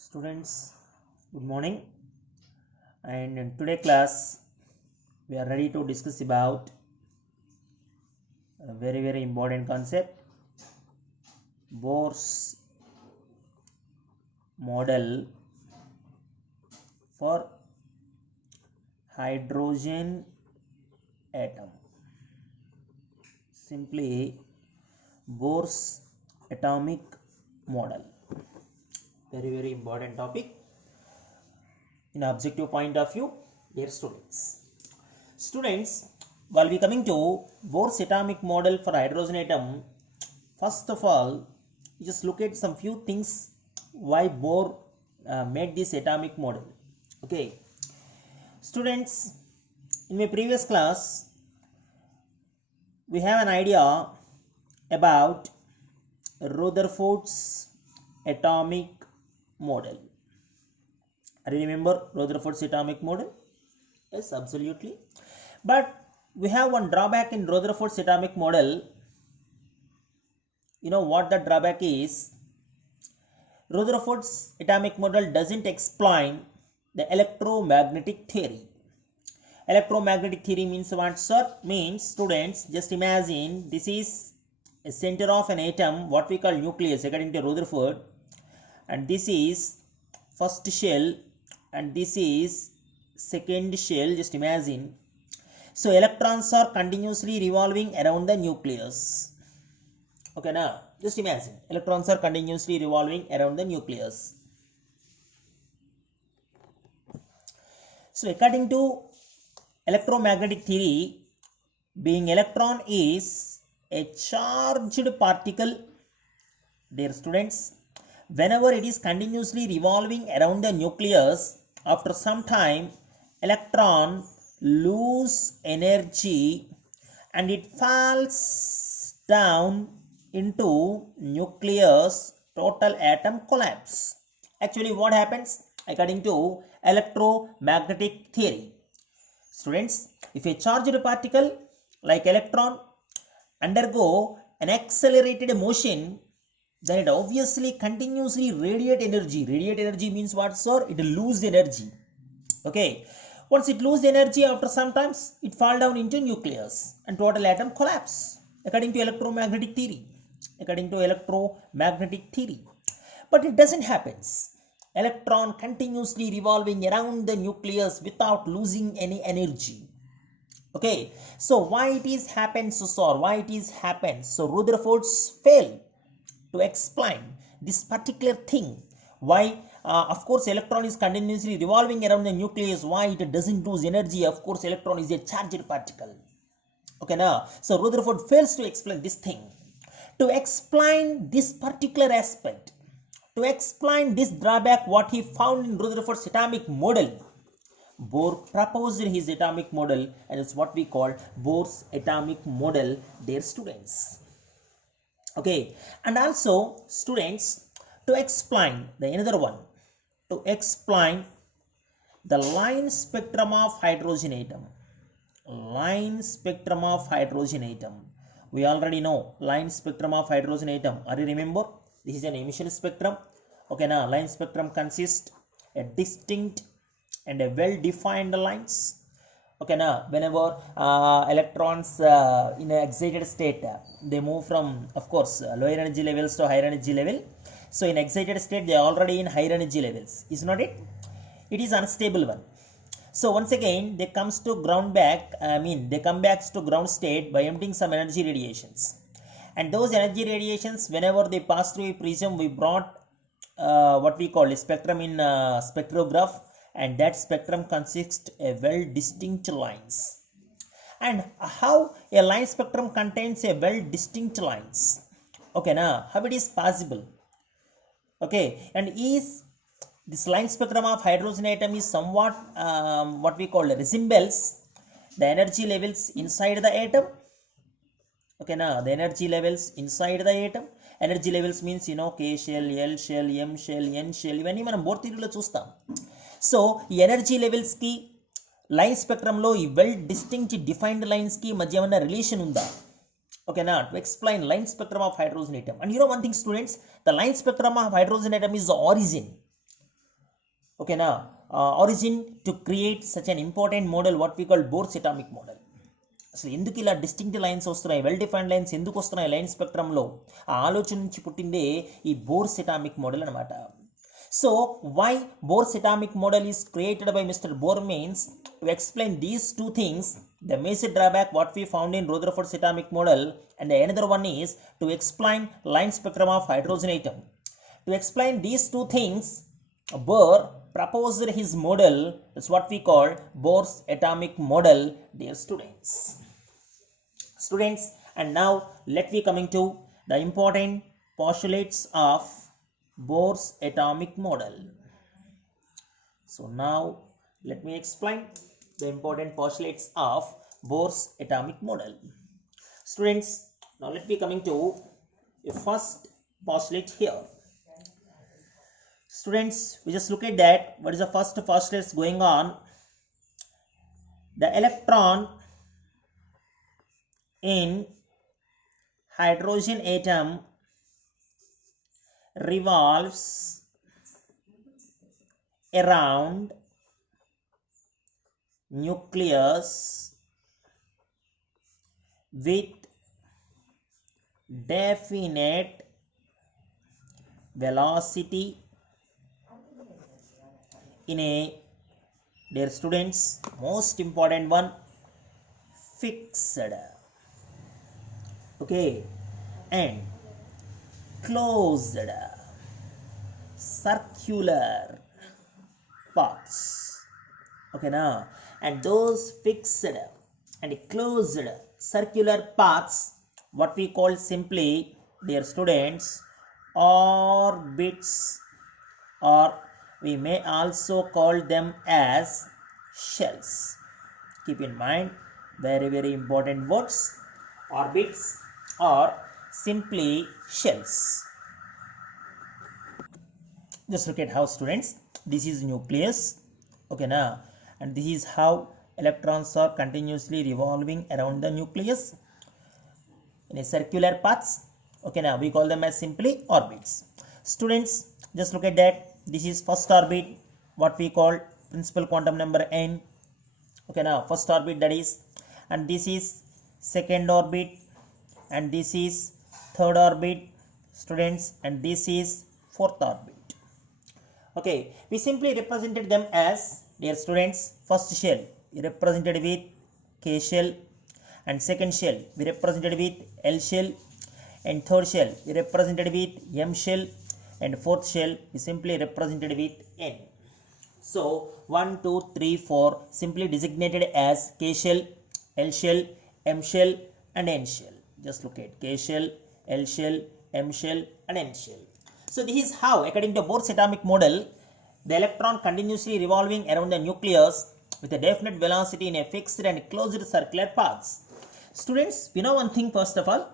Students, good morning. And in today class, we are ready to discuss about a very important concept, Bohr's model for hydrogen atom. Simply, Bohr's atomic model. Very important topic in objective point of view, dear students. Students, while we coming to Bohr's atomic model for hydrogen atom, first of all, just look at some few things why Bohr made this atomic model. Okay, students, in my previous class, we have an idea about Rutherford's atomic model. Remember Rutherford's atomic model? Yes, absolutely. But we have one drawback in Rutherford's atomic model. You know what the drawback is? Rutherford's atomic model doesn't explain the electromagnetic theory. Electromagnetic theory means what, sir? Means, students, just imagine this is a center of an atom, what we call nucleus according to Rutherford, and this is first shell and this is second shell. Just imagine. So electrons are continuously revolving around the nucleus. Okay, now just imagine electrons are continuously revolving around the nucleus. So according to electromagnetic theory, being electron is a charged particle, dear students. Whenever it is continuously revolving around the nucleus, after some time electron lose energy and it falls down into nucleus, total atom collapse. Actually what happens according to electromagnetic theory? Students, if a charged particle like electron undergo an accelerated motion, then it obviously continuously radiate energy. Radiate energy means what, sir? It lose energy. Okay. Once it lose energy, after some times it fall down into nucleus and total atom collapse according to electromagnetic theory. According to electromagnetic theory. But it doesn't happen. Electron continuously revolving around the nucleus without losing any energy. Okay. So why it is happens, sir? Why it is happens? So Rutherford's fail to explain this particular thing. Why? Of course, electron is continuously revolving around the nucleus. Why it doesn't lose energy? Of course, electron is a charged particle. Okay, now, so Rutherford fails to explain this thing. To explain this particular aspect, to explain this drawback, what he found in Rutherford's atomic model, Bohr proposed his atomic model, and it's what we call Bohr's atomic model, dear students. Okay, and also students, to explain the another one, to explain the line spectrum of hydrogen atom. Line spectrum of hydrogen atom. We already know line spectrum of hydrogen atom. Are you remember? This is an emission spectrum. Okay, now line spectrum consists a distinct and a well-defined lines. Okay, now whenever electrons in an excited state, they move from, of course, lower energy levels to higher energy level. So in excited state, they are already in higher energy levels. Is not it? It is unstable one. So once again, they comes to ground back. They come back to ground state by emitting some energy radiations. And those energy radiations, whenever they pass through a prism, we brought what we call a spectrum in spectrograph. And that spectrum consists of well distinct lines. And how a line spectrum contains a well distinct lines? Okay, now how it is possible? Okay, and is this line spectrum of hydrogen atom is somewhat what we call resembles the energy levels inside the atom. Okay, now the energy levels inside the atom. Energy levels means K shell, L shell, M shell, N shell. ఇవన్నీ మనం bore థియరీలో చూస్తాం. So ఈ energy levels కి line spectrum లో ఈ well distinct defined lines కి మధ్య ఏమైనా రిలేషన్ ఉందా? Okay, now to explain line spectrum of hydrogen atom. And you know one thing, students, the line spectrum of hydrogen atom is the origin. Okay, now origin to create such an important model what we call Bohr's atomic model. అసలు ఎందుకు ఇలా distinct lines వస్తున్నాయి, well defined lines ఎందుకు వస్తున్నాయి line స్పెక్ట్రంలో, ఆ ఆలోచన నుంచి పుట్టిందే ఈ బోర్స్ అటామిక్ మోడల్ అనమాట. So why Bohr's atomic model is created by mister Bohr means to explain these two things, the major drawback what we found in Rutherford's atomic model and another one is to explain line spectrum of hydrogen atom. To explain these two things, Bohr proposed his model, that's what we call Bohr's atomic model, dear students. And now let me coming to the important postulates of Bohr's atomic model. So now let me explain the important postulates of Bohr's atomic model. Students, now let me coming to the first postulate here. Students, we just look at that. What is the first postulate going on? The electron in hydrogen atom revolves around nucleus with definite velocity in a, dear students, most important one, fixed, okay, and closed circular paths. Okay, now, and those fixed and closed circular paths, what we call simply, dear students, orbits, or we may also call them as shells. Keep in mind, very very important words, orbits or simply shells. Just look at how, students, this is nucleus, okay now, and this is how electrons are continuously revolving around the nucleus in a circular paths. Okay, now we call them as simply orbits. Students, just look at that. This is first orbit, what we call principal quantum number n. Okay, now first orbit, that is, and this is second orbit, and this is third orbit, students, and this is fourth orbit. Okay, we simply represented them as, dear students, first shell we represented with K shell, and second shell we represented with L shell, and third shell we represented with M shell, and fourth shell is simply represented with N. So 1, 2, 3, 4 simply designated as K shell, L shell, M shell, and N shell. Just look at K shell, L shell, M shell, and N shell. So this is how, according to Bohr's atomic model, the electron continuously revolving around the nucleus with a definite velocity in a fixed and closed circular paths. Students, you know one thing first of all.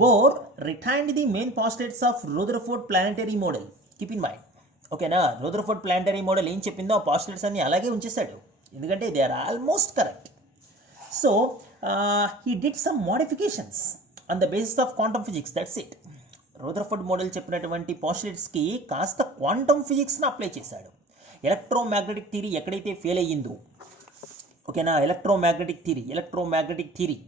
Bohr retained the main postulates of Rutherford planetary model. Keep in mind. Okay na, Rutherford planetary model ఏం చెప్పిందో ఆ postulates అన్ని అలాగే ఉంచేశాడు, ఎందుకంటే they are almost correct. So he did some modifications on the basis of quantum physics. That's it. Rutherford model చెప్పినటువంటి postulates కి కాస్త quantum physics ని అప్లై చేశాడు. ఎలక్ట్రోమాగ్నెటిక్ థియరీ ఎక్కడైతే ఫెయిల్ అయ్యిందో, ఓకేనా, ఎలక్ట్రోమాగ్నెటిక్ థియరీ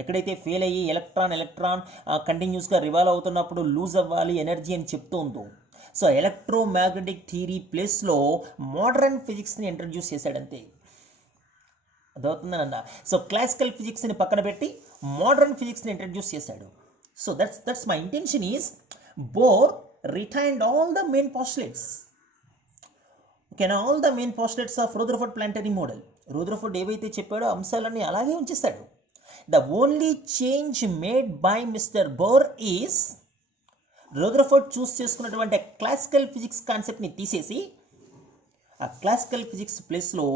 ఎక్కడైతే ఫెయిల్ అయ్యి ఎలక్ట్రాన్ కంటిన్యూస్గా రివాల్వ్ అవుతున్నప్పుడు లూజ్ అవ్వాలి ఎనర్జీ అని చెప్తుందో, సో ఎలక్ట్రోమాగ్నెటిక్ థియరీ ప్లేస్లో మోడర్న్ ఫిజిక్స్ని ఇంట్రడ్యూస్ చేశాడంతే. అదవుతుందన్న. సో క్లాసికల్ ఫిజిక్స్ని పక్కన పెట్టి మోడర్న్ ఫిజిక్స్ని ఇంట్రడ్యూస్ చేశాడు. So that's my intention is Bohr retained all the main postulates. ఓకేనా, all the main postulates of Rutherford planetary model. Rutherford ఏవైతే చెప్పాడో అంశాలన్నీ అలాగే ఉంచేస్తాడు. The only change made by Mr. Bohr is Rutherford చూస్ చేసుకున్నటువంటి classical physics కాన్సెప్ట్ని తీసేసి ఆ classical physics ప్లేస్లో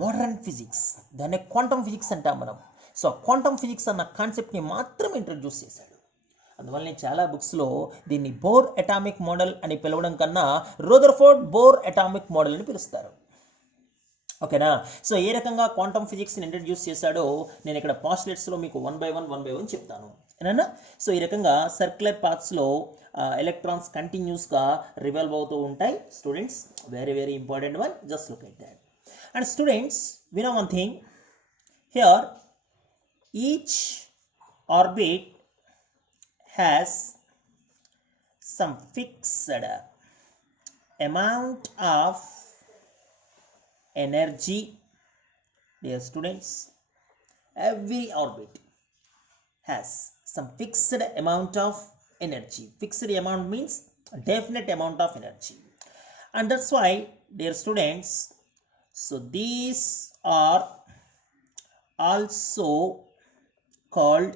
మోడర్న్ ఫిజిక్స్, దాన్ని క్వాంటమ్ ఫిజిక్స్ అంటాం మనం. సో క్వాంటమ్ ఫిజిక్స్ అన్న కాన్సెప్ట్ని మాత్రం ఇంట్రడ్యూస్ చేశాడు. అందువల్లనే చాలా బుక్స్లో దీన్ని బోర్ అటామిక్ మోడల్ అని పిలవడం కన్నా రదర్ఫోర్డ్ బోర్ అటామిక్ మోడల్ అని పిలుస్తారు. ఓకేనా. సో ఏ రకంగా క్వాంటమ్ ఫిజిక్స్ని ఇంట్రడ్యూస్ చేశాడో నేను ఇక్కడ పాస్ట్లెట్స్లో మీకు వన్ బై వన్ చెప్తాను ఏనా. సో ఈ రకంగా సర్క్యులర్ పాత్స్లో ఎలక్ట్రాన్స్ కంటిన్యూస్గా రివాల్వ్ అవుతూ ఉంటాయి students. Very very important one, just look at that. And students, we know one thing here, each orbit has some fixed amount of energy. Dear students, every orbit has some fixed amount of energy. Fixed amount means a definite amount of energy, and that's why, dear students, so these are also called,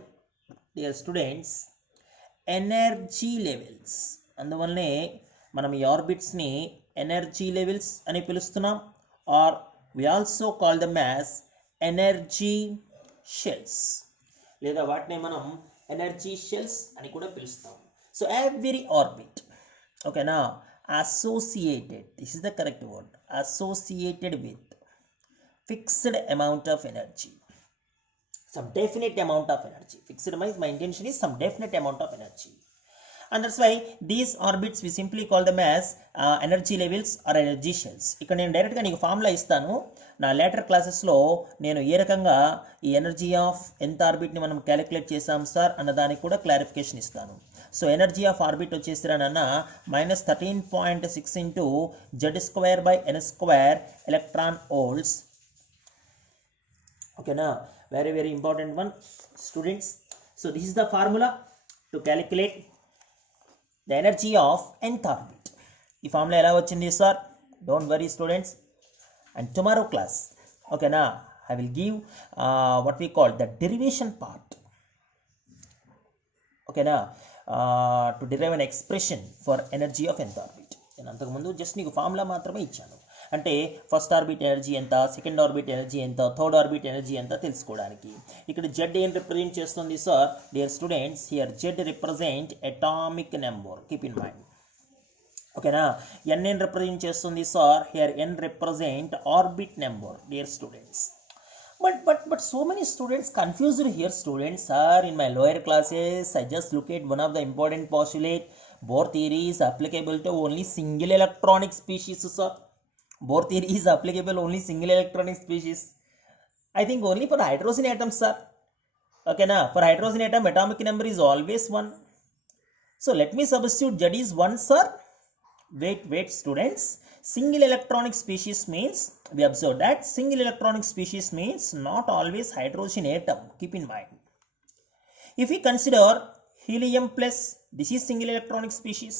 dear students, energy levels. అందువల్లనే మనం ఈ ఆర్బిట్స్ని energy levels అని పిలుస్తున్నాం, or we also call them as energy shells, లేదా వాటిని మనం energy shells అని కూడా పిలుస్తాం. సో ఎవ్రీ ఆర్బిట్, ఓకేనా, associated, this is the correct word, associated with fixed amount of energy, some definite amount of energy. Fixed means my intention is some definite amount of energy, and that's why these orbits we simply call them as energy levels or energy shells. ఇక్కడ నేను డైరెక్ట్గా నీకు formula ఇస్తాను. నా later క్లాసెస్లో నేను ఏ రకంగా ఈ ఎనర్జీ ఆఫ్ ఎంత ఆర్బిట్ని మనం క్యాలిక్యులేట్ చేసాం సార్ అన్న దానికి కూడా క్లారిఫికేషన్ ఇస్తాను. సో ఎనర్జీ ఆఫ్ ఆర్బిట్ వచ్చేసిరానన్న -13.6 ఇంటూ Z²/n² ఎలక్ట్రాన్ వోల్ట్స్. ఓకేనా, very very important one, students. So this is the formula to calculate the energy of nth orbit. ఈ ఫార్ములా ఎలా వచ్చింది sir? Don't worry students, and tomorrow class, ఓకేనా, I will give what we call the derivation part, ఓకేనా, to derive an expression for energy of nth orbit. నేను అంతకుముందు just నీకు formula మాత్రమే ఇచ్చాను, అంటే ఫస్ట్ ఆర్బిట్ ఎనర్జీ ఎంత, సెకండ్ ఆర్బిట్ ఎనర్జీ ఎంత, థర్డ్ ఆర్బిట్ ఎనర్జీ ఎంత తెలుసుకోవడానికి. ఇక్కడ జెడ్ ఏం రిప్రజెంట్ చేస్తుంది sir? Dear students, here Z represent atomic number, keep in mind, ఓకేనా. ఎన్ ఏం రిప్రజెంట్ చేస్తుంది sir? Here n represent orbit number, dear students. But so many students confused here, students. Sir, in my lower classes I just look at one of the important postulate, Bohr theory is applicable to only single electronic species, sir. Bohr theory is applicable only single electronic species. I think only for hydrogen atoms, sir. Okay na, for hydrogen atom atomic number is always 1. So let me substitute Z is 1, sir. Wait students, single electronic species means, we observe that single electronic species means not always hydrogen atom, keep in mind. If we consider helium plus, this is single electronic species,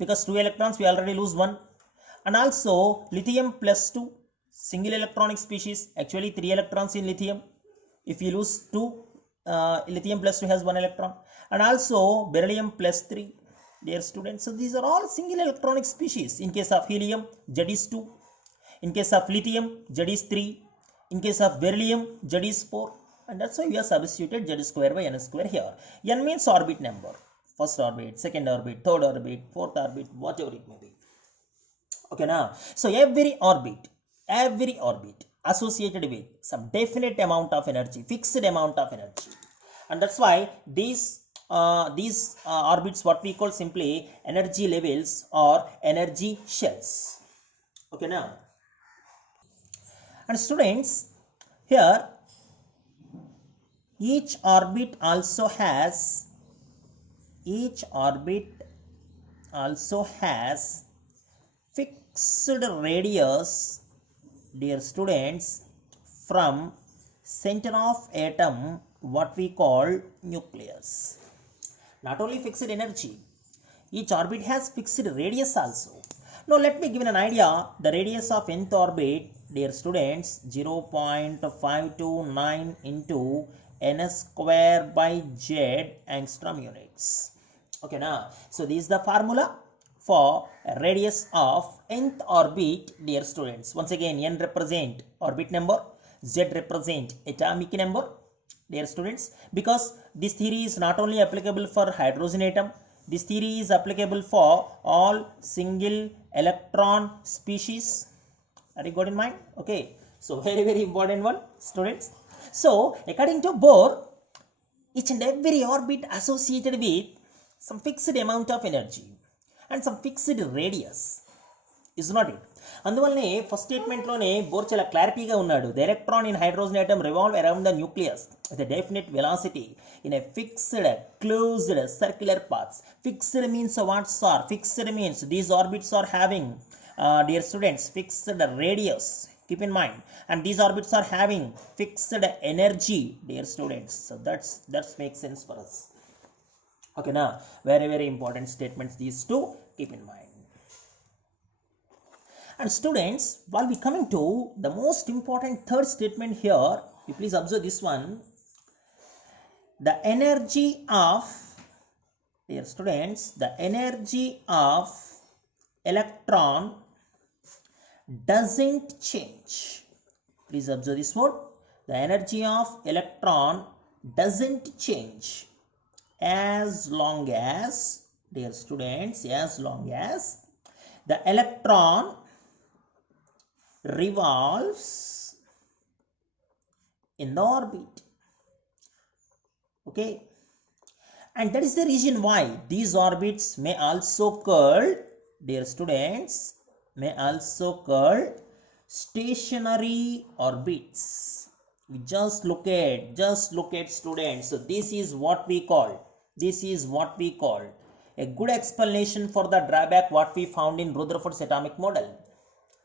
because 2 electrons we already lose 1, and also lithium plus 2, single electronic species, actually 3 electrons in lithium, if you lose 2, lithium plus 2 has 1 electron, and also beryllium plus 3, dear students. So these are all single electronic species. In case of helium, Z is 2, in case of lithium, Z is 3, in case of beryllium, Z is 4, and that's why we have substituted Z²/n² here. N means orbit number, first orbit, second orbit, third orbit, fourth orbit, whatever it may be. Okay now, so every orbit associated with some definite amount of energy, fixed amount of energy, and that's why these orbits, what we call simply energy levels or energy shells. Okay now, and students, here each orbit also has fixed radius, dear students, from center of atom, what we call nucleus. Not only fixed energy, each orbit has fixed radius also. Now let me give you an idea. The radius of nth orbit, dear students, 0.529 into n²/z angstrom units. Okay now, so this is the formula for radius of nth orbit, dear students. Once again, n represent orbit number, z represent atomic number, dear students, because this theory is not only applicable for hydrogen atom, this theory is applicable for all single electron species, Are you got in mind? Okay, so very important one, students. So according to Bohr, each and every orbit associated with some fixed amount of energy and some fixed radius. Is not it? అందువల్లనే first స్టేట్మెంట్లోనే bore చాలా క్లారిటీగా ఉన్నాడు. The electron in hydrogen atom revolve around the nucleus with a definite velocity in a fixed closed circular paths. Fixed means what, sir? Fixed means these orbits are having dear students fixed radius, keep in mind, and these orbits are having fixed energy, dear students. So that's makes sense for us. Okay, now very important statements, these two, keep in mind. And students, while we coming to the most important third statement here, you please observe this one. The energy of, dear students, the energy of electron doesn't change. Please observe this word. The energy of electron doesn't change as long as, dear students, as long as the electron revolves in the orbit. Okay, and that is the reason why these orbits may also called, dear students, may also called stationary orbits. We just look at students. So this is what we call a good explanation for the drawback what we found in Rutherford's atomic model.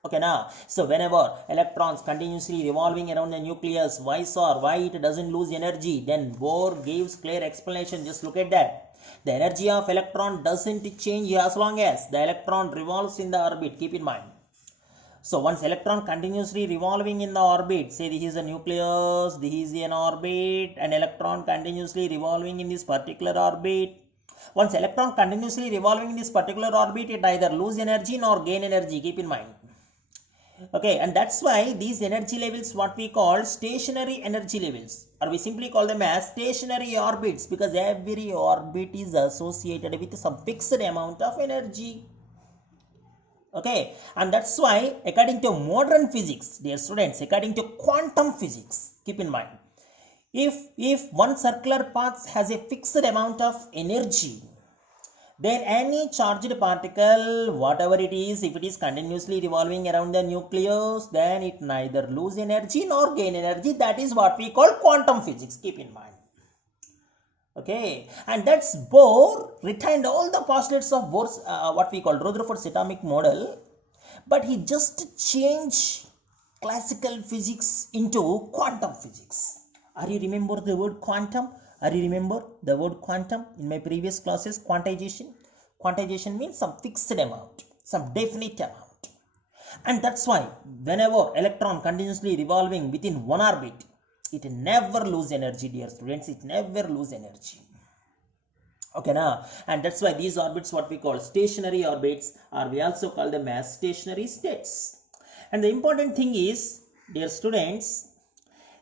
Okay, now, so whenever electrons continuously revolving around the nucleus, why it doesn't lose energy, then Bohr gives clear explanation. Just look at that. The energy of electron doesn't change as long as the electron revolves in the orbit. Keep in mind. So once electron continuously revolving in the orbit, say this is a nucleus, this is an orbit, and electron continuously revolving in this particular orbit. Once electron continuously revolving in this particular orbit, it either lose energy nor gain energy. Keep in mind. Okay, and that's why these energy levels what we call stationary energy levels, or we simply call them as stationary orbits, because every orbit is associated with some fixed amount of energy. Okay, and that's why according to modern physics, dear students, according to quantum physics, keep in mind, if one circular path has a fixed amount of energy, then any charged particle, whatever it is, if it is continuously revolving around the nucleus, then it neither lose energy nor gain energy. That is what we call quantum physics. Keep in mind. Okay, and that's Bohr retained all the postulates of Bohr's what we call Rutherford's atomic model, but he just changed classical physics into quantum physics. Are you remember the word quantum? Are you remember the word quantum in my previous classes? Quantization means some fixed amount, some definite amount, and that's why whenever electron continuously revolving within one orbit, it never lose energy, dear students. It never lose energy. Okay, now, and that's why these orbits what we call stationary orbits, or we also call them as stationary states. And the important thing is, dear students,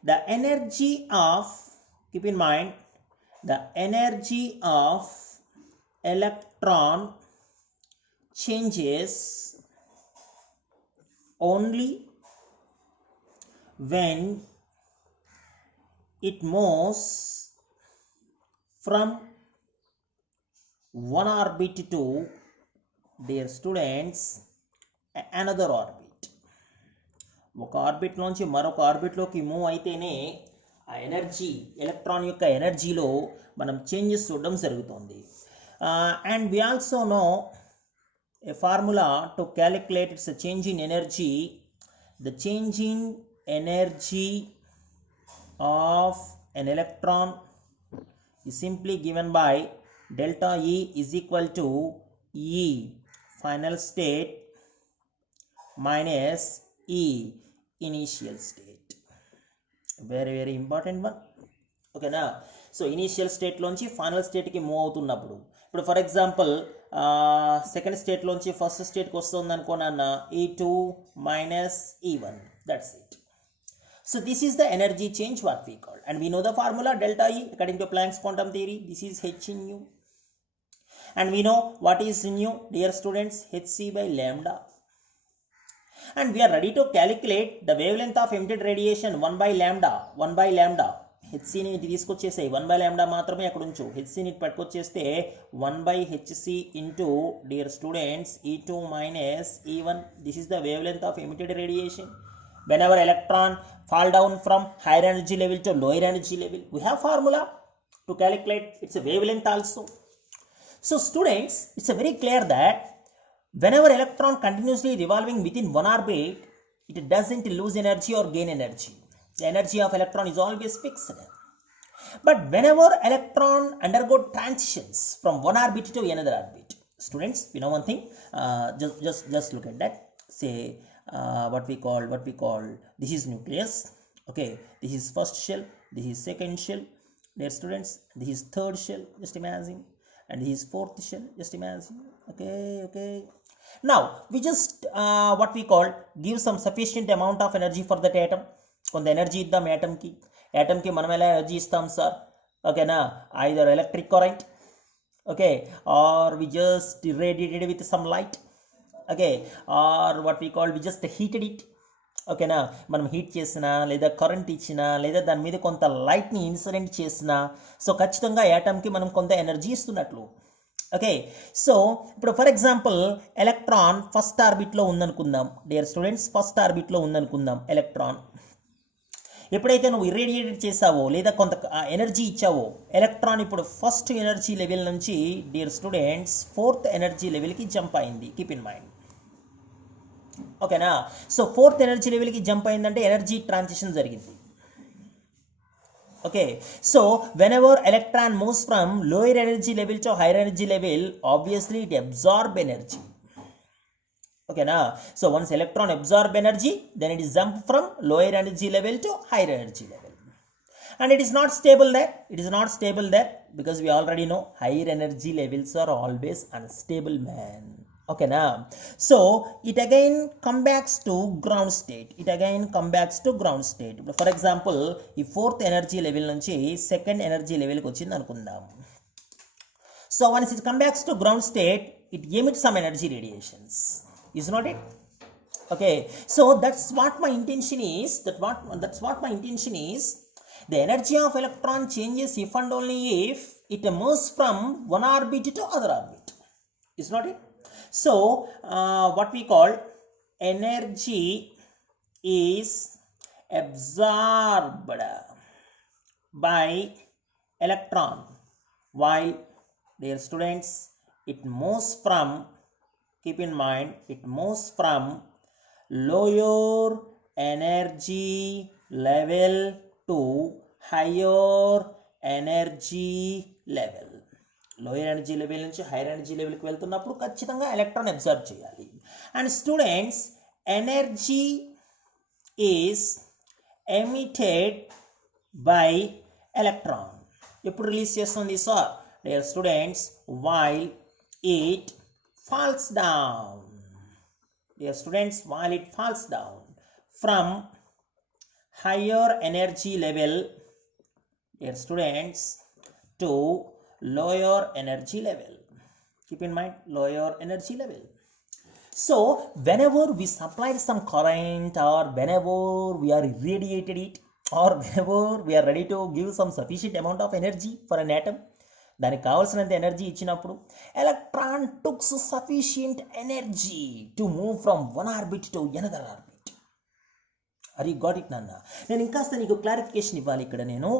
the energy of, keep in mind, the energy of electron changes only when it moves from one orbit to, dear students, another orbit. ఒక orbit నుంచి మరొక ఆర్బిట్లోకి move అయితేనే ఆ energy, electron యొక్క ఎనర్జీలో మనం changes చూడడం జరుగుతుంది. And we also know a formula to calculate its change in energy. The change in energy of an electron is simply given by delta E is equal to E final state minus E initial state. Very important one. Okay, now, so initial state లోంచి final స్టేట్కి move అవుతున్నప్పుడు, ఇప్పుడు for example second state లోంచి first స్టేట్కి వస్తుంది అనుకోనన్న E2 minus E1, that's it. So this is the energy change what we call, and we know the formula delta E according to Planck's quantum theory. This is h in nu, and we know what is nu, dear students, hc by lambda. And we are ready to calculate the wavelength of emitted radiation 1 by lambda. హెచ్సిని ఇటు తీసుకొచ్చేసాయి 1 by lambda మాత్రమే అక్కడ ఉంచు. హెచ్సిని ఇటు పట్టుకొచ్చేస్తే 1 by hc into, dear students, E2 minus E1. This is the wavelength of emitted radiation. Whenever electron fall down from higher energy level to lower energy level, we have formula to calculate its wavelength also. So students, it's very clear that whenever electron continuously revolving within one orbit, it doesn't lose energy or gain energy. The energy of electron is always fixed. But whenever electron undergo transitions from one orbit to another orbit, students, we know one thing. Just look at that. Say what we call this is nucleus. Okay, this is first shell, this is second shell. Dear students, this is third shell. Just imagine. And this is fourth shell. Just imagine. Okay. Now we just what we call give some sufficient amount of energy for that atom. కొంత energy ఇద్దాం యాటమ్కి మనం ఎలా energy ఇస్తాం sir? ఓకేనా, either electric current, okay, or we just irradiated with some light, okay, or what we call we just heated it. ఓకేనా, మనం heat చేసినా లేదా కరెంట్ ఇచ్చినా లేదా దాని మీద కొంత లైట్ని ఇన్సిడెంట్ చేసినా, సో ఖచ్చితంగా యాటమ్కి మనం కొంత ఎనర్జీ ఇస్తున్నట్లు. ఓకే, సో ఇప్పుడు ఫర్ ఎగ్జాంపుల్ ఎలక్ట్రాన్ ఫస్ట్ ఆర్బిట్లో ఉందనుకుందాం. డియర్ స్టూడెంట్స్, ఫస్ట్ ఆర్బిట్లో ఉందనుకుందాం ఎలక్ట్రాన్. ఎప్పుడైతే నువ్వు ఇరేడియేట్ చేసావో లేదా కొంత ఎనర్జీ ఇచ్చావో, ఎలక్ట్రాన్ ఇప్పుడు ఫస్ట్ ఎనర్జీ లెవెల్ నుంచి డియర్ స్టూడెంట్స్ ఫోర్త్ ఎనర్జీ లెవెల్కి జంప్ అయింది. Keep in mind. ఓకేనా, సో ఫోర్త్ ఎనర్జీ లెవెల్కి జంప్ అయిందంటే ఎనర్జీ ట్రాన్సిషన్ జరిగింది. Okay, so whenever electron moves from lower energy level to hire energy level, obviously it absorb energy. Okay, now so once electron absorb energy, then it is jump from lower energy level to higher energy level, and it is not stable there because we already know higher energy levels are always unstable, man. Okay, now so it again come back to ground state. For example, ఈ fourth energy level నుంచి second energy level కి వచ్చింది అనుకుందాం. So once it come back to ground state, it emits some energy radiations. Is not it? Okay, so that's what my intention is. The energy of electron changes if and only if it moves from one orbit to other orbit. Is not it? So what we call energy is absorbed by electron, while, dear students, it moves from, keep in mind, it moves from lower energy level to higher energy level. Lower energy level నుంచి hire energy లెవెల్కి వెళ్తున్నప్పుడు ఖచ్చితంగా electron observe చేయాలి. And students, energy is emitted by electron. ఎప్పుడు release చేస్తుంది sir? Dear students, while it falls down. Dear students, while it falls down from higher energy level, dear students, to lower energy level. Keep in mind, lower energy level. So whenever we supplied some current, or whenever we are irradiated it, or whenever we are ready to give some sufficient amount of energy for an atom, దానికి కావాల్సినంత energy ఇచ్చినప్పుడు electron takes sufficient energy to move from one orbit to another orbit. అరే got it నాన్న. నేను ఇంకాస్త నీకు clarification ఇవ్వాలి ఇక్కడ. నేను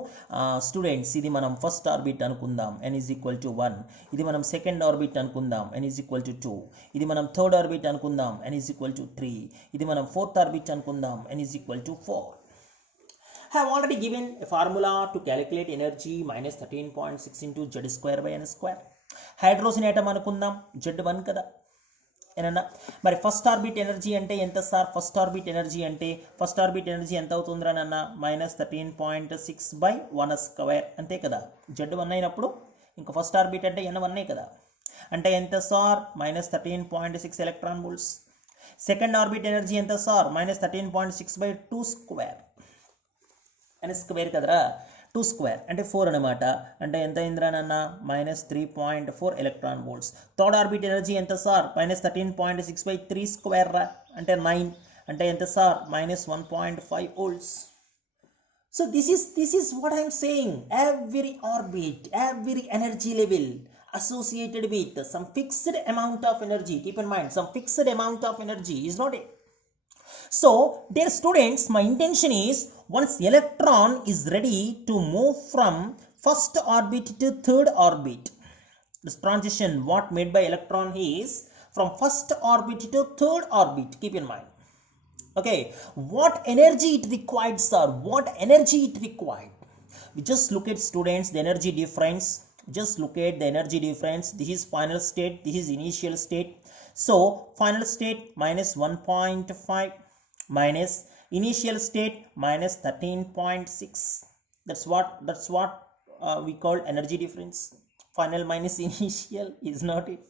స్టూడెంట్స్, ఇది మనం ఫస్ట్ ఆర్బిట్ అనుకుందాం, n is equal to 1. ఇది మనం సెకండ్ ఆర్బిట్ అనుకుందాం, n is equal to 2. ఇది మనం థర్డ్ ఆర్బిట్ అనుకుందాం, n is equal to 3. ఇది మనం ఫోర్త్ ఆర్బిట్ అనుకుందాం, n is equal to 4. I have already given a formula to calculate energy minus 13.6 into z square by n square. Hydrogen atom అనుకుందాం, Z1 కదా ఏనన్నా. మరి first orbit energy అంటే ఎంత sir? First orbit energy ఎంత అవుతుందిరా నాన్న? -13.6 by 1 square అంతే కదా. Z1 అయినప్పుడు ఇంకా ఫస్ట్ ఆర్బిట్ అంటే N1 కదా. అంటే ఎంత sir? -13.6 electron volts. Second orbit energy ఎంత sir? -13.6 by 2 square. n square కదరా, 2 స్క్వేర్ అంటే 4 అనమాట. అంటే ఎంత అయిందిరా నాన్న? -3.4 electron volts. Third orbit energy ఎంత సార్? -13.6 by 3 స్క్వేర్ రా, అంటే 9. అంటే ఎంత sir -1.5 volts. So this is what I am saying. Every orbit, every energy level associated with some fixed amount of energy. Keep in mind, some fixed amount of energy is not it. So dear students, my intention is once electron is ready to move from first orbit to third orbit, this transition what made by electron is from first orbit to third orbit. Keep in mind. Okay, what energy it required, sir? What energy it required? We just look at students the energy difference. Just look at the energy difference. This is final state, this is initial state. So final state -1.5 minus initial state -13.6. That's what we call energy difference. Final minus initial is not it.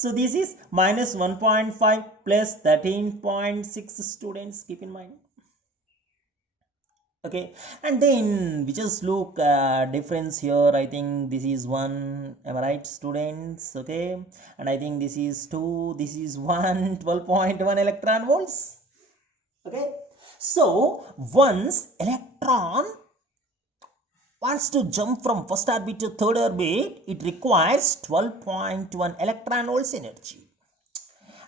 So this is -1.5 plus 13.6 students. Keep in mind. Okay, and then we just look difference here. I think this is 1, am I right students? Okay, and I think this is 2, this is 1, 12.1 electron volts. Okay, so once electron wants to jump from first orbit to third orbit, it requires 12.1 electron volts energy.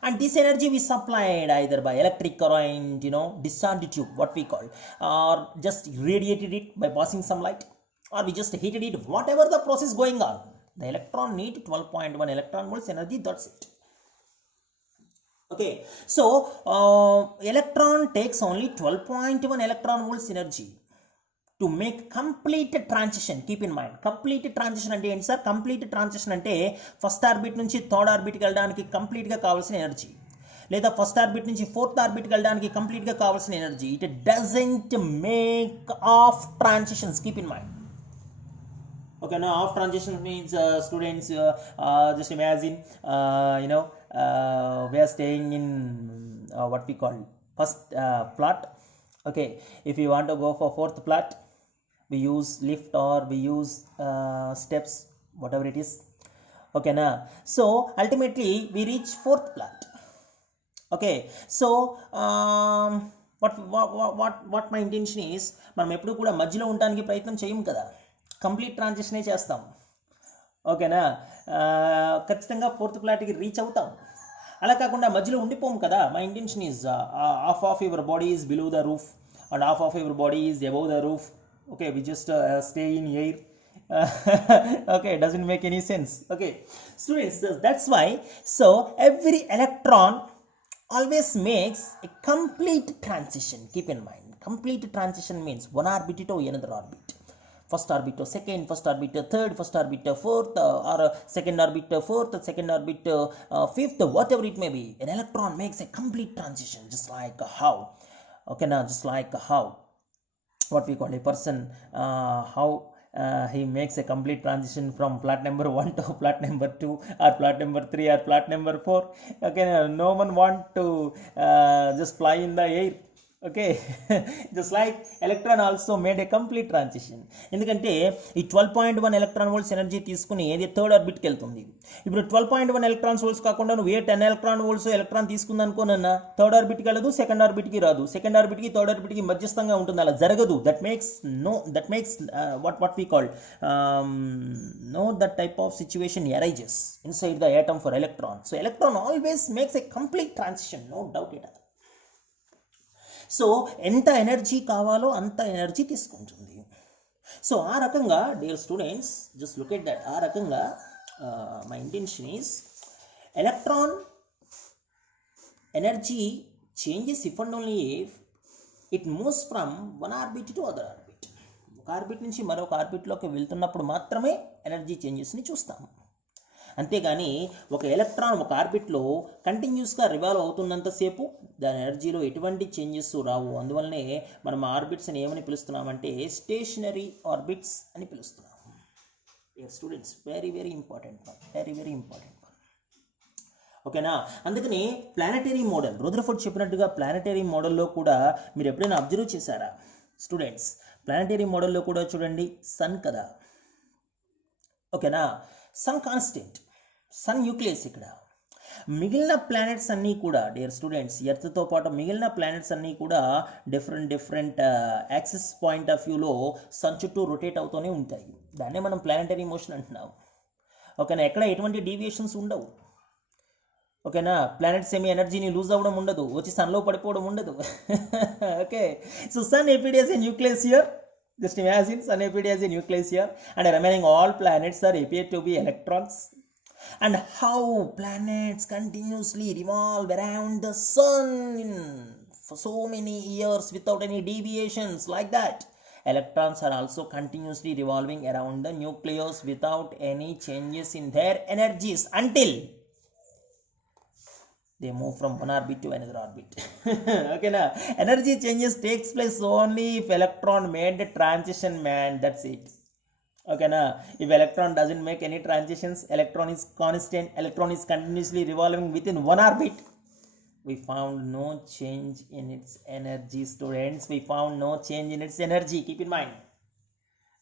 And this energy we supplied either by electric current, discharge tube, what we call, or just radiated it by passing some light, or we just heated it, whatever the process going on. The electron need 12.1 electron volts energy, that's it. Okay, so electron takes only 12.1 electron volts energy to make complete transition. Keep in mind, complete transition ante enti sir? Complete transition ante first orbit nunchi third orbit ki vellaniki complete ga kavalsina energy, లేదా first orbit నుంచి fourth orbit కి వెళ్ళడానికి complete గా కావాల్సిన energy. It doesn't make of transitions. Keep in mind. ఓకేనా? Of transition means students just imagine we are staying in what we call first plot. Okay, if you want to go for fourth plot, we use lift or we use steps, whatever it is. Okay na? So ultimately we reach fourth plot. Okay, so what my intention is, మనం ఎప్పుడు కూడా మధ్యలో ఉండడానికి ప్రయత్నం చేయం కదా, complete ట్రాన్సిషనే చేస్తాం. ఓకేనా? ఖచ్చితంగా ఫోర్త్ ప్లాట్కి రీచ్ అవుతాం. అలా కాకుండా మధ్యలో ఉండిపోము కదా. My intention is half of your body is below the roof and half of your body is above the roof. Okay, we just stay in air. Okay, doesn't make any sense. Okay, students, that's why so every electron always makes a complete transition. Keep in mind, complete transition means one orbit to another orbit. First orbit to second, first orbit to third, first orbit to fourth, or second orbit to fourth, second orbit to fifth, whatever it may be. An electron makes a complete transition, just like how, okay, now just like how what we call a person, how he makes a complete transition from plot number 1 to plot number 2 or plot number 3 or plot number 4. Okay, no one want to just fly in the air. Okay, just like electron also made a complete transition. ఎందుకంటే ఈ 12.1 electron volts energy తీసుకుని ఏది third ఆర్బిట్కి వెళ్తుంది. ఇప్పుడు 12.1 electrons volts కాకుండా నువ్వు 10 electron volts electron తీసుకుంది అనుకోనన్నా third ఆర్బిట్కి వెళ్ళదు, సెకండ్ ఆర్బిట్కి రాదు, సెకండ్ ఆర్బిట్కి థర్డ్ ఆర్బిట్కి మధ్యస్థంగా ఉంటుంది. అలా జరగదు. That makes what we call no that type of situation arises inside the atom for electron. So electron always makes a complete transition, no doubt it. So ఎంత energy కావాలో అంత energy తీసుకుంటుంది. So ఆ రకంగా dear students, just look at that. ఆ రకంగా my intention is electron energy changes if and only if it moves from one orbit to other orbit. ఒక orbit నుంచి మరొక ఆర్బిట్లోకి వెళ్తున్నప్పుడు మాత్రమే ఎనర్జీ చేంజెస్ని చూస్తాము. అంతేగాని ఒక ఎలక్ట్రాన్ ఒక ఆర్బిట్లో కంటిన్యూస్గా రివాల్వ్ అవుతున్నంతసేపు దాని ఎనర్జీలో ఎటువంటి చేంజెస్ రావు. అందువల్లనే మనం ఆర్బిట్స్ని ఏమని పిలుస్తున్నామంటే స్టేషనరీ ఆర్బిట్స్ అని పిలుస్తున్నాం. Students, very very important one, very very important one. ఓకేనా? అందుకని ప్లానెటరీ మోడల్, రుదర్ఫోర్డ్ చెప్పినట్టుగా ప్లానెటరీ మోడల్లో కూడా మీరు ఎప్పుడైనా అబ్జర్వ్ చేశారా స్టూడెంట్స్? ప్లానెటరీ మోడల్లో కూడా చూడండి, సన్ కదా. ఓకేనా? సన్ కాన్స్టెంట్, సన్ న్యూక్లియస్ ఇక్కడ. మిగిలిన ప్లానెట్స్ అన్నీ కూడా డియర్ స్టూడెంట్స్ ఎర్త్తో పాటు మిగిలిన ప్లానెట్స్ అన్నీ కూడా డిఫరెంట్ యాక్సిస్ పాయింట్ ఆఫ్ వ్యూలో సన్ చుట్టూ రొటేట్ అవుతూనే ఉంటాయి. దాన్నే మనం ప్లానెటరీ మోషన్ అంటున్నాం. ఓకేనా, ఎక్కడ ఎటువంటి డీవియేషన్స్ ఉండవు. ఓకేనా, ప్లానెట్స్ ఏమి ఎనర్జీని లూజ్ అవ్వడం ఉండదు, వచ్చి సన్లో పడిపోవడం ఉండదు. Okay, so sun appeared as a nucleus here. Just imagine sun appeared as a nucleus here, and remaining all planets are appear to be electrons. And how planets continuously revolve around the sun for so many years without any deviations like that. Electrons are also continuously revolving around the nucleus without any changes in their energies until they move from one orbit to another orbit. Okay, now energy changes takes place only if electron made the transition, man. That's it. Okay, now if electron doesn't make any transitions, electron is constant, electron is continuously revolving within one orbit, we found no change in its energy. Students, we found no change in its energy. Keep in mind.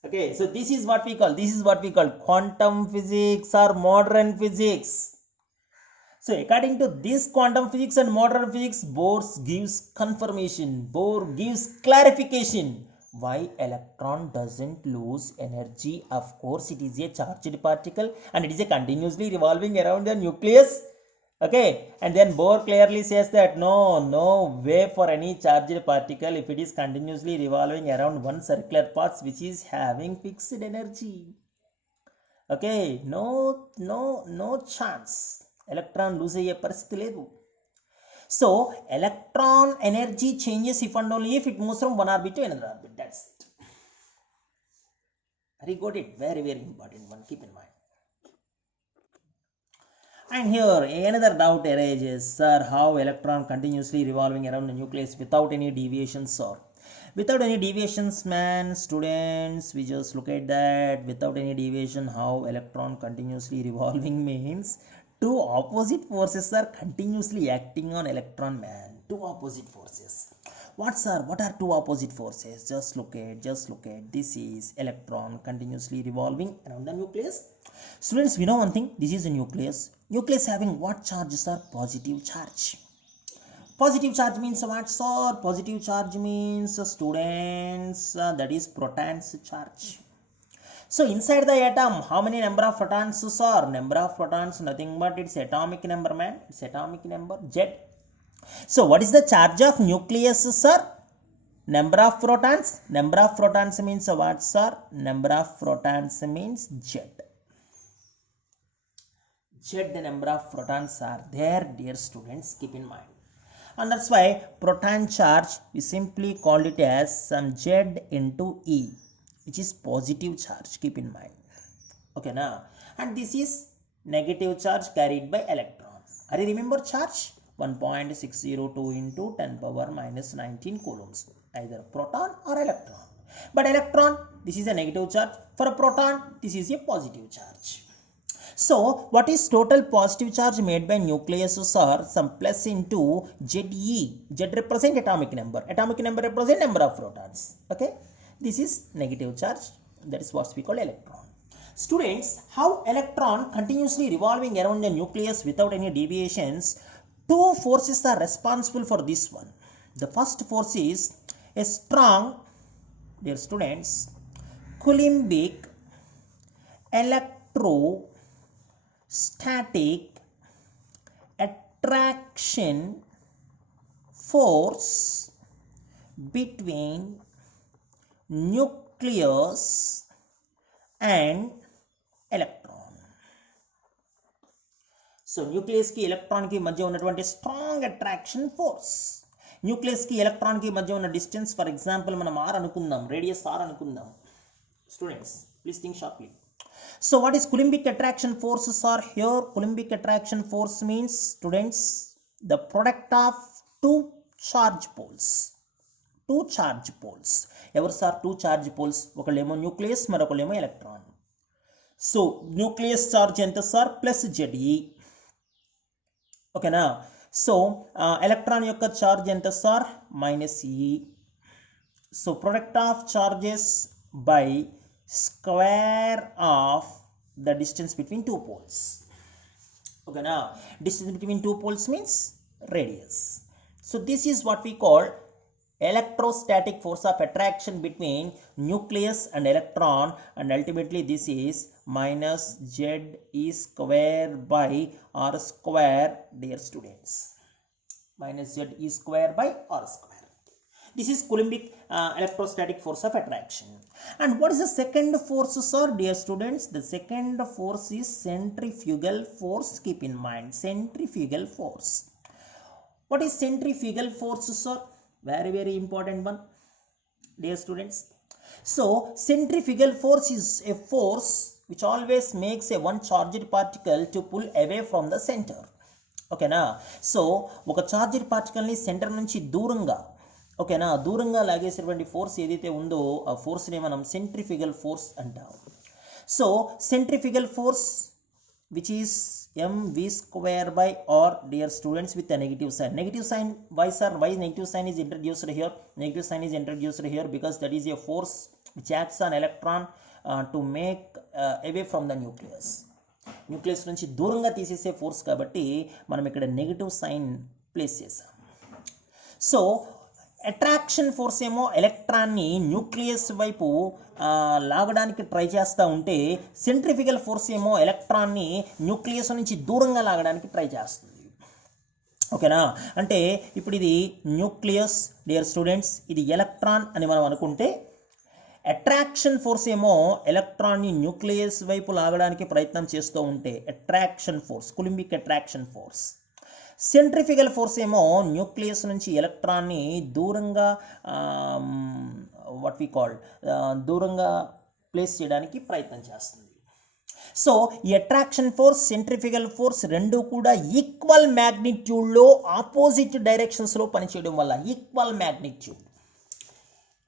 Okay, so this is what we call quantum physics or modern physics. So according to this quantum physics and modern physics, Bohr gives confirmation, Bohr gives clarification why electron doesn't lose energy. Of course, it is a charged particle and it is a continuously revolving around the nucleus. Okay, and then Bohr clearly says that no way for any charged particle if it is continuously revolving around one circular path which is having fixed energy. Okay, no chance. Electron lose అయ్యే పరిస్థితి లేదు. So electron energy changes if and only if it moves from one orbit to another orbit. That's it. Very got it. Very important one. Keep in mind. And here another doubt arises, sir, how electron continuously revolving around the nucleus without any deviations, or without any deviations, man. Students, we just look at that. Without any deviation, how electron continuously revolving means two opposite forces are continuously acting on electron, man. Two opposite forces. What are two opposite forces? Just look at this is electron continuously revolving around the nucleus. Students, we know one thing. This is a nucleus. Nucleus having what charges are? Positive charge. Positive charge means what, sir? Positive charge means, students, that is protons charge. So inside the atom, how many number of protons, sir? Number of protons, nothing but its atomic number, man. It's atomic number, Z. So what is the charge of nucleus, sir? Number of protons. Number of protons means what, sir? Number of protons means Z. Z, the number of protons are there, dear students. Keep in mind. And that's why proton charge, we simply called it as some Z into E, which is positive charge. Keep in mind. Okay, now, and this is negative charge carried by electron. Are you remember charge? 1.602 into 10 power minus 19 coulombs, either proton or electron. But electron, this is a negative charge. For a proton, this is a positive charge. So what is total positive charge made by nucleus, sir? Some plus into Ze. Z represent atomic number. Atomic number represent number of protons. Okay, this is negative charge. That is what we call electron. Students, how electron continuously revolving around the nucleus without any deviations? Two forces are responsible for this one. The first force is a strong, dear students, Coulombic electrostatic attraction force between nucleus and electron. So nucleus की electron की मध्य ఉన్నటువంటి strong attraction force. Nucleus की electron की మధ్య ఉన్న distance, for example మనం r అనుకుందాం, radius r అనుకుందాం. Students, please think sharply. So what is Coulombic attraction forces are here? Coulombic attraction force means, students, the product of two charge poles. Two charge poles. Ever are two charge poles? ఒకళ్ళేమో nucleus, మరొకళ్ళేమో electron. So nucleus charge ఎంత sir? Plus Ze. ఓకేనా? So electron యొక్క charge ఎంత sir? Minus E. So product of charges by square of the distance between two poles. Okay, now distance between two poles means radius. So this is what we call electrostatic force of attraction between nucleus and electron, and ultimately this is minus ZE square by R square, dear students. Minus ZE square by R square. This is Coulombic electrostatic force of attraction. And what is the second force, sir? Dear students, the second force is centrifugal force. Keep in mind, centrifugal force. What is centrifugal force, sir? Very, very important one, dear students. So, centrifugal force is a force which always makes a one charged particle to pull away from the center. ఓకేనా, so ఒక charger పార్టికల్ని centre నుంచి దూరంగా, ఓకేనా, దూరంగా లాగేసేటువంటి force ఏదైతే ఉందో ఆ ఫోర్స్ని మనం సెంట్రిఫ్యూగల్ ఫోర్స్ అంటాం. So centrifugal force which is mv square by r, dear students, with a negative sign. Negative sign, why sir? Why negative sign is introduced here? Negative sign is introduced here because that is a force which acts on electron to make away from the nucleus. Nucleus నుంచి దూరంగా తీసేసే force కాబట్టి మనం ఇక్కడ negative sign place చేసాం. So attraction force ఏమో ఎలక్ట్రాన్ని nucleus వైపు లాగడానికి ట్రై చేస్తూ ఉంటే, సెంట్రిఫ్యూగల్ ఫోర్స్ ఏమో ఎలక్ట్రాన్ని న్యూక్లియస్ నుంచి దూరంగా లాగడానికి ట్రై చేస్తుంది. ఓకేనా, అంటే ఇప్పుడు ఇది న్యూక్లియస్, డియర్ స్టూడెంట్స్, ఇది ఎలక్ట్రాన్ అని మనం అనుకుంటే, అట్రాక్షన్ ఫోర్స్ ఏమో ఎలక్ట్రాన్ని న్యూక్లియస్ వైపు లాగడానికి ప్రయత్నం చేస్తూ ఉంటే attraction force, coulombic attraction force. Centrifugal force ఏమో న్యూక్లియస్ నుంచి ఎలక్ట్రాన్ని దూరంగా వాట్ వి కాల్ దూరంగా ప్లేస్ చేయడానికి ప్రయత్నం చేస్తుంది. సో ఈ అట్రాక్షన్ ఫోర్స్, సెంట్రిఫ్యూగల్ ఫోర్స్ రెండు కూడా ఈక్వల్ మ్యాగ్నిట్యూడ్లో ఆపోజిట్ డైరెక్షన్స్లో పనిచేయడం వల్ల, ఈక్వల్ మ్యాగ్నిట్యూడ్,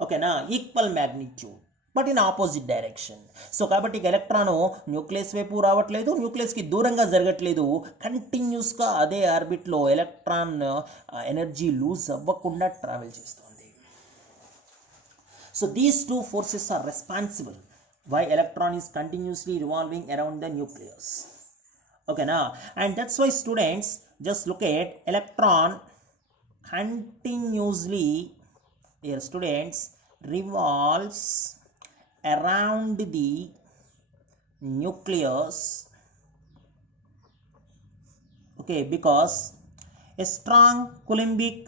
ఓకేనా, equal magnitude but in opposite direction. So కాబట్టి ఎలక్ట్రాను న్యూక్లియస్ వైపు రావట్లేదు, న్యూక్లియస్కి దూరంగా జరగట్లేదు, కంటిన్యూస్గా అదే ఆర్బిట్లో ఎలక్ట్రాన్ ఎనర్జీ లూజ్ అవ్వకుండా ట్రావెల్ చేస్తుంది. So these two forces are responsible why electron is continuously revolving around the nucleus. Okay, now, and that's why students just look at electron continuously, dear students, revolves around the nucleus. Okay, because a strong Coulombic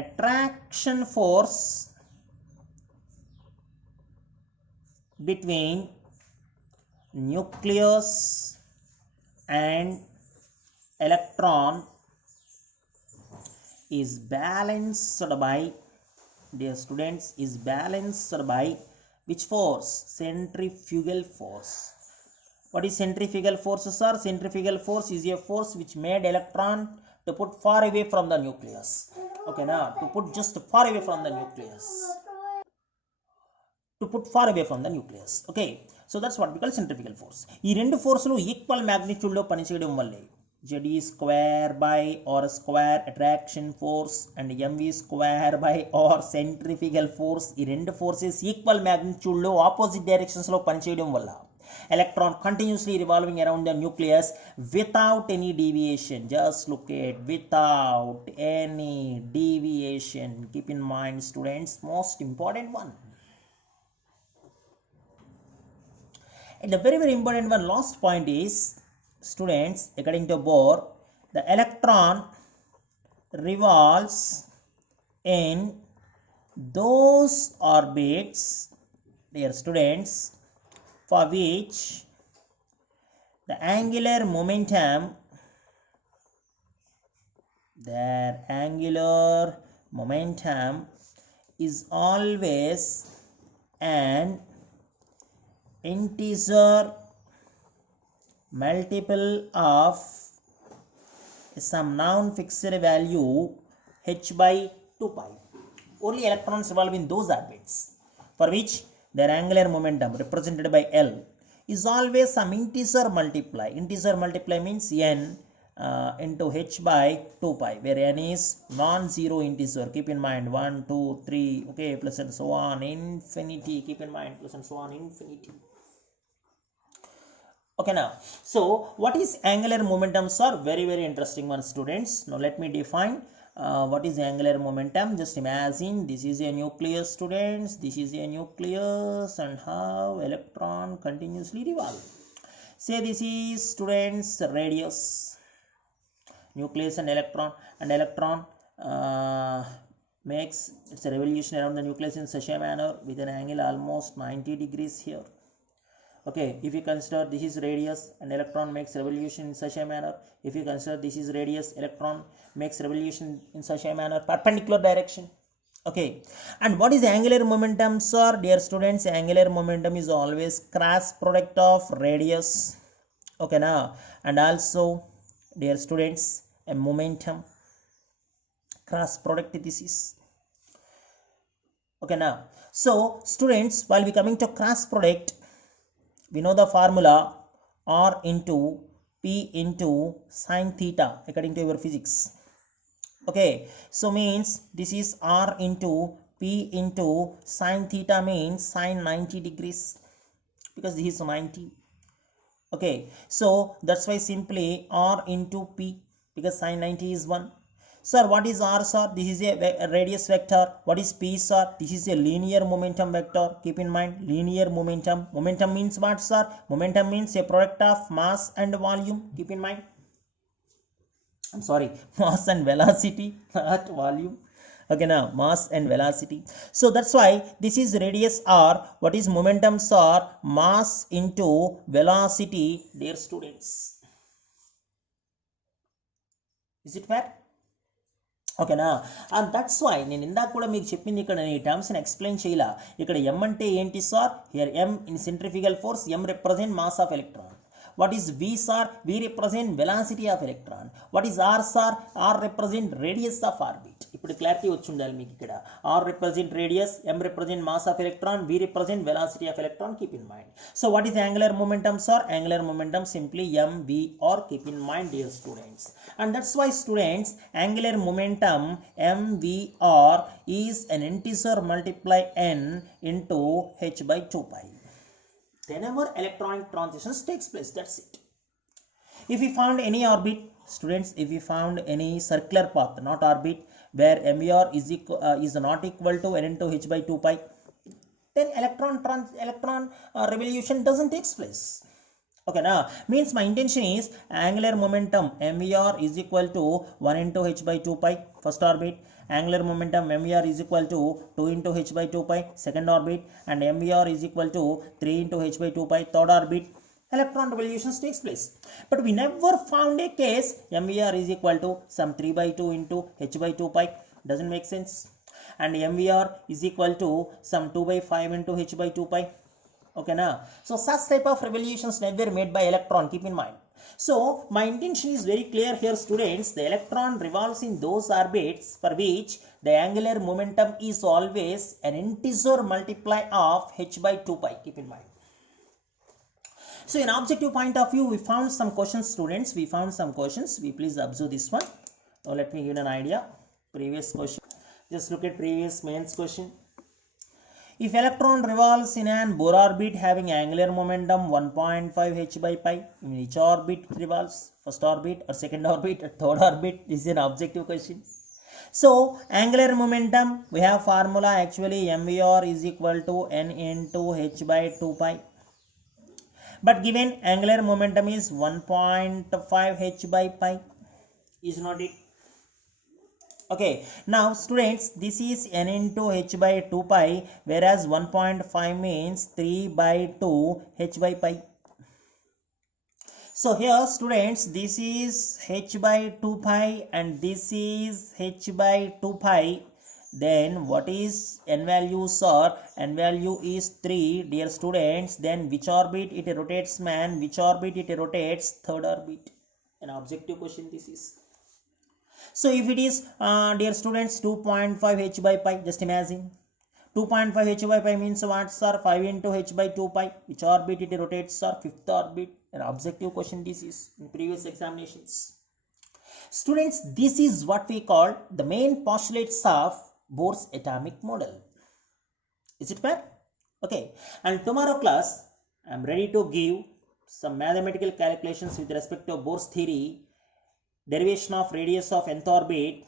attraction force between nucleus and electron is balanced by, dear students, is balanced by which force? Centrifugal force. What is centrifugal force, sir? Centrifugal force is a force which made electron to put far away from the nucleus. Okay, now to put just far away from the nucleus. To put far away from the nucleus. Okay, so that's what we call centrifugal force. ఈ రెండు ఫోర్సులు equal మ్యాగ్నిట్యూడ్లో పనిచేయడం వల్లే ZE square by R square attraction force and MV square by R centrifugal force, ఈ రెండు forces equal మ్యాగ్నిట్యూడ్లో opposite డైరెక్షన్స్లో పనిచేయడం వల్ల electron continuously revolving around the nucleus without any deviation. Just look at without any deviation. Keep in mind students, most important one. And the very, very important one, last point is, students, according to Bohr, the electron revolves in those orbits, dear students, for which the angular momentum, their angular momentum is always an integer multiple of some noun fixed value h by 2 pi. Only electrons revolve in those orbits for which their angular momentum represented by L is always some integer multiply. Integer multiply means n into h by 2 pi, where n is non-zero integer. Keep in mind 1, 2, 3, okay, plus and so on infinity. Keep in mind plus and so on infinity. Okay, now, so what is angular momentum, sir? Very interesting one, students. Now let me define what is angular momentum. Just imagine this is a nucleus, students. This is a nucleus and how electron continuously revolve. Say this is, students, radius, nucleus and electron uh, makes its revolution around the nucleus in such a manner with an angle almost 90 degrees here. Okay, if you consider this is radius and electron makes revolution in such a manner, if you consider this is radius, electron makes revolution in such a manner, perpendicular direction. Okay, and what is angular momentum, sir? Dear students, angular momentum is always cross product of radius. Okay, now, and also, dear students, a momentum cross product this is. Okay, now, so students, while we coming to cross product, we know the formula r into p into sine theta according to your physics. Okay, so means this is r into p into sine theta means sine 90 degrees because this is 90. Okay, so that's why simply r into p because sine 90 is 1. Sir, what is r, sir? This is a radius vector. What is p, sir? This is a linear momentum vector. Keep in mind, linear momentum. Momentum means what, sir? Momentum means a product of mass and volume. Keep in mind. I'm sorry, mass and velocity, not volume. Okay, now mass and velocity. So that's why this is radius r. What is momentum, sir? Mass into velocity, dear students. Is it fair? ఓకేనా, and that's why నేను ఇందాక కూడా మీకు చెప్పింది ఇక్కడ ఈ టర్మ్స్ని explain చేయాల. ఇక్కడ ఎం అంటే ఏంటి sir? Here M in centrifugal force, M represent mass of electron. What is V, sir? V represent velocity of electron. What is R, sir? R represent radius of orbit. ఇప్పుడు క్లారిటీ వచ్చి ఉండాలి మీకు ఇక్కడ. R represent radius, M represent mass of electron, V represent velocity of electron. Keep in mind. So what is angular momentum, sir? Angular momentum simply MVR. Keep in mind, dear students. And that's why, students, angular momentum MVR is an integer multiply n into h by 2 pi. Whenever electronic transitions takes place, that's it. If we found any orbit, students, if we found any circular path, not orbit, where MVR is not equal to n into h by 2 pi, then electron revolution doesn't take place. Okay, now means my intention is angular momentum MVR is equal to 1 into h by 2 pi first orbit, angular momentum MVR is equal to 2 into h by 2 pi second orbit, and MVR is equal to 3 into h by 2 pi third orbit. Electron revolutions takes place, but we never found a case MVR is equal to some 3 by 2 into h by 2 pi. Doesn't make sense. And MVR is equal to some 2 by 5 into h by 2 pi. Okay, now, so such type of revolutions never made by electron. Keep in mind. So my intention is very clear here, students. The electron revolves in those orbits for which the angular momentum is always an integer multiply of h by 2 pi. Keep in mind. So in objective point of view, we found some questions, students. We found some questions. We please observe this one. Now let me give you an idea. Previous question. Just look at previous mains question. If electron revolves in an Bohr orbit having angular momentum 1.5 h by pi, in which orbit it revolves? First orbit or second orbit or third orbit? This is an objective question. So angular momentum, we have formula actually MVR is equal to n into h by 2 pi. But given angular momentum is 1.5 h by pi, is not it? Okay, now students, this is n into h by 2 pi, whereas 1.5 means 3 by 2 h by pi. So here, students, this is h by 2 pi and this is h by 2 pi. Then what is n value, sir? N value is 3, dear students. Then which orbit it rotates, man? Which orbit it rotates? Third orbit. An objective question this is. So if it is, dear students, 2.5 h by pi, just imagine. 2.5 h by pi means what, sir? 5 into h by 2 pi. Which orbit it rotates, sir? Fifth orbit. An objective question this is in previous examinations. Students, this is what we call the main postulates of Bohr's atomic model. Is it fair? Okay. And tomorrow class, I am ready to give some mathematical calculations with respect to Bohr's theory, derivation of radius of nth orbit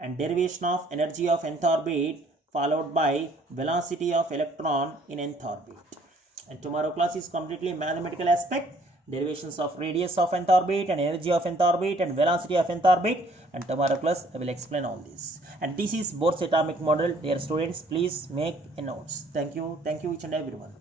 and derivation of energy of nth orbit, followed by velocity of electron in nth orbit. And tomorrow class is completely mathematical aspect, derivations of radius of nth orbit and energy of nth orbit and velocity of nth orbit. And tomorrow class I will explain all this. And this is Bohr's atomic model. Dear students, please make a notes. Thank you each and everyone.